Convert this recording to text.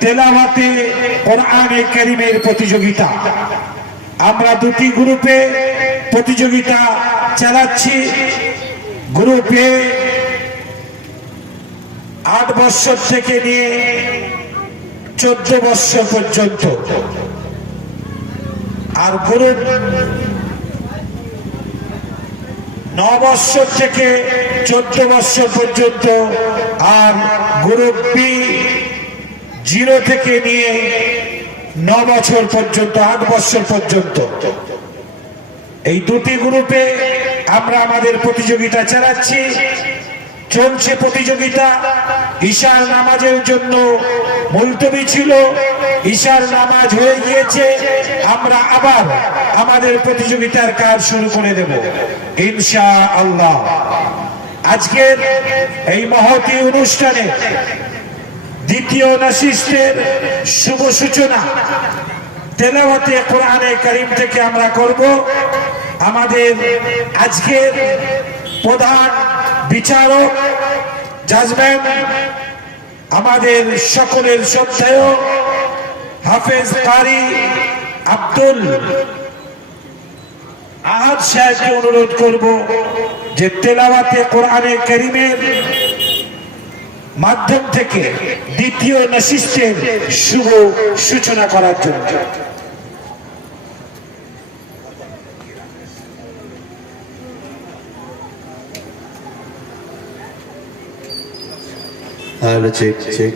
তেলাওয়াতে কোরআনে কারিমের প্রতিযোগিতা। আমরা দুটি গ্রুপে প্রতিযোগিতা চালাচ্ছি। গ্রুপে আট বছর থেকে নিয়ে চোদ্দ বছর পর্যন্ত। আর গ্রুপ ন বৎসর থেকে চোদ্দ বৎসর পর্যন্ত। আর গ্রুপ বি জিরো থেকে নিয়ে ন বছর পর্যন্ত, আট বছর পর্যন্ত। এই দুটি গ্রুপে আমরা আমাদের প্রতিযোগিতা চালাচ্ছি। চলছে প্রতিযোগিতা। ঈশার নামাজের জন্য মুলতবি ছিল। ঈশার নামাজ হয়ে গিয়েছে। আমরা আবার আমাদের প্রতিযোগিতার কাজ শুরু করে দেব। ইনশা আল্লাহ আজকের এই মহতি অনুষ্ঠানে দ্বিতীয় নাসিস্টের শুভ সূচনা। তেলাওয়াতে কোরআনে করিম থেকে আমরা করব আমাদের আজকের প্রধান বিচারক জাজম্যান, আমাদের সকলের শ্রদ্ধেয় হাফেজ কারি আব্দুল আহাদ সাহেবকে অনুরোধ করব যে তেলাওয়াতে কোরআনে করিমের মাধ্যম থেকে দ্বিতীয় নশিষ্টের শুভ সূচনা করার জন্য চেক check.